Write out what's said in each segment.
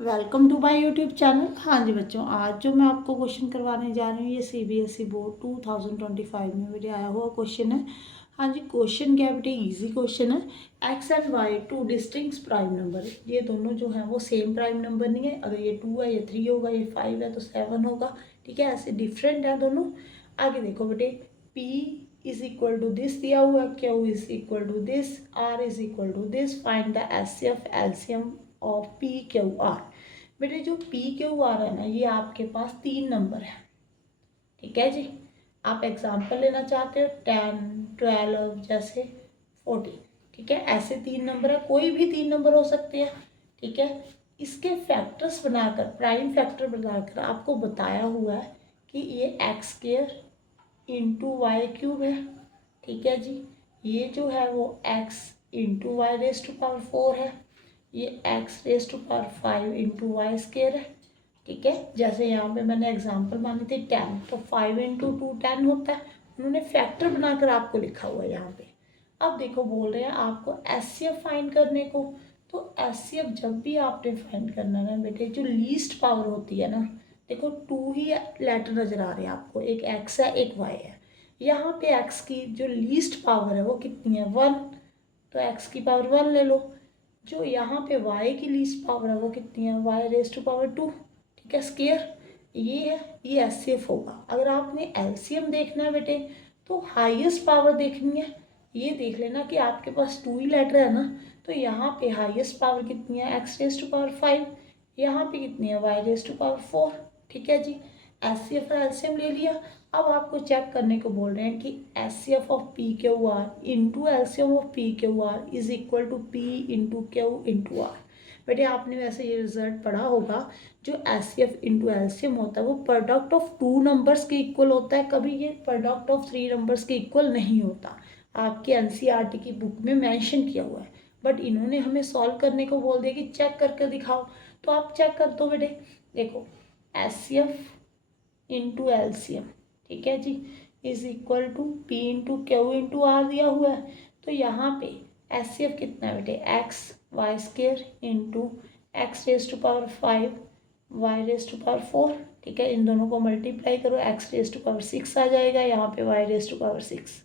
Welcome to my YouTube channel. हाँ जी बच्चों, आज जो मैं आपको क्वेश्चन करवाने जा रही हूँ ये सीबीएसई बोर्ड 2025 में मेरे आया हुआ क्वेश्चन है। हाँ जी, क्वेश्चन क्या है बेटे, इजी क्वेश्चन है। X and y two distinct prime number, ये दोनों जो है वो सेम प्राइम नंबर नहीं है। अगर ये 2 है ये 3 होगा, ये 5 है तो 7 होगा। ठीक है, ऐसे डिफरेंट है दोनों। आगे देखो बेटे, P is equal to this दिया हुआ है, Q is equal to this, R is equal to this, find the HCF LCM of P Q R. बेटे जो पी क्यू आर है ना, ये आपके पास 3 नंबर है। ठीक है जी, आप एग्जाम्पल लेना चाहते हो 10, 12 जैसे 14। ठीक है, ऐसे 3 नंबर है, कोई भी 3 नंबर हो सकते हैं। ठीक है, इसके फैक्टर्स बनाकर, प्राइम फैक्टर बनाकर आपको बताया हुआ है कि ये x square into y cube है। ठीक है जी, ये जो है वो x into y raise to power 4 है, ये x raise to power 5 into y square है। ठीक है, जैसे यहाँ पे मैंने एग्जांपल मानी थी 10, तो 5 इंटू 2 10 होता है। उन्होंने फैक्टर बनाकर आपको लिखा हुआ है यहाँ पे। अब देखो, बोल रहे हैं आपको एचसीएफ फाइंड करने को। तो एचसीएफ जब भी आपने फाइंड करना है ना बेटे, जो लीस्ट पावर होती है ना, देखो 2 ही लेटर नजर आ रहे हैं आपको, एक एक्स है एक वाई है। यहाँ पे एक्स की जो लीस्ट पावर है वो कितनी है, 1, तो एक्स की पावर 1 ले लो। जो यहाँ पे y की लीस्ट पावर है वो कितनी है, y रेज टू पावर 2। ठीक है, स्केयर ये है, ये एचसीएफ होगा। अगर आपने एलसीएम देखना है बेटे, तो हाईएस्ट पावर देखनी है। ये देख लेना कि आपके पास 2 ही लेटर है ना, तो यहाँ पे हाईएस्ट पावर कितनी है, x रेज टू पावर 5, यहाँ पे कितनी है, y रेज टू पावर 4। ठीक है जी, एचसीएफ और एलसीएम ले लिया। अब आपको चेक करने को बोल रहे हैं कि HCF of P Q R into LCM of P Q R is equal to P into Q into R. बेटे आपने वैसे ये रिजल्ट पढ़ा होगा, जो एचसीएफ इंटू एलसीएम होता है वो प्रोडक्ट ऑफ 2 नंबर्स के इक्वल होता है, कभी ये प्रोडक्ट ऑफ 3 नंबर्स के इक्वल नहीं होता। आपके एनसीईआरटी की बुक में मेंशन किया हुआ है, बट इन्होंने हमें सॉल्व करने को बोल दिया कि चेक करके दिखाओ। तो आप चेक कर दो बेटे। देखो, एचसीएफ इंटू एलसीएम, ठीक है जी, is equal to P into Q into R दिया हुआ है। तो यहाँ पे एचसीएफ कितना है बेटे, x y square into x raise to power 5 y raise to power 4। ठीक है, इन दोनों को मल्टीप्लाई करो, एक्स रेज टू पावर 6 आ जाएगा, यहाँ पे y raise to power 6।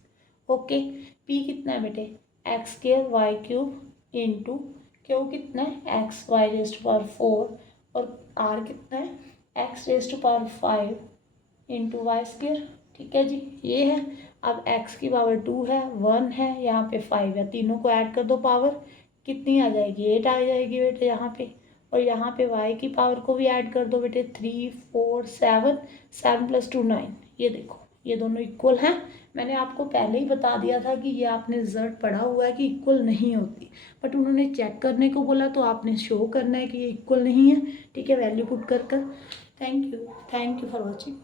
Okay, P कितना है बेटे, x square y cube into Q कितना है, x y raise to power 4, और आर कितना है, x raise to power 5 into y square. ठीक है जी, ये है। अब x की पावर 2 है, 1 है, यहाँ पे 5 है, तीनों को ऐड कर दो, पावर कितनी आ जाएगी, 8 आ जाएगी बेटे यहाँ पे। और यहाँ पे y की पावर को भी ऐड कर दो बेटे, 3 4 7, 7 + 2 9। ये देखो, ये दोनों इक्वल हैं। मैंने आपको पहले ही बता दिया था कि ये आपने रिजल्ट पढ़ा हुआ है कि इक्वल नहीं होती, बट उन्होंने चेक करने को बोला तो आपने शो करना है कि ये इक्वल नहीं है। ठीक है, वैल्यू पुट कर। Thank you for watching.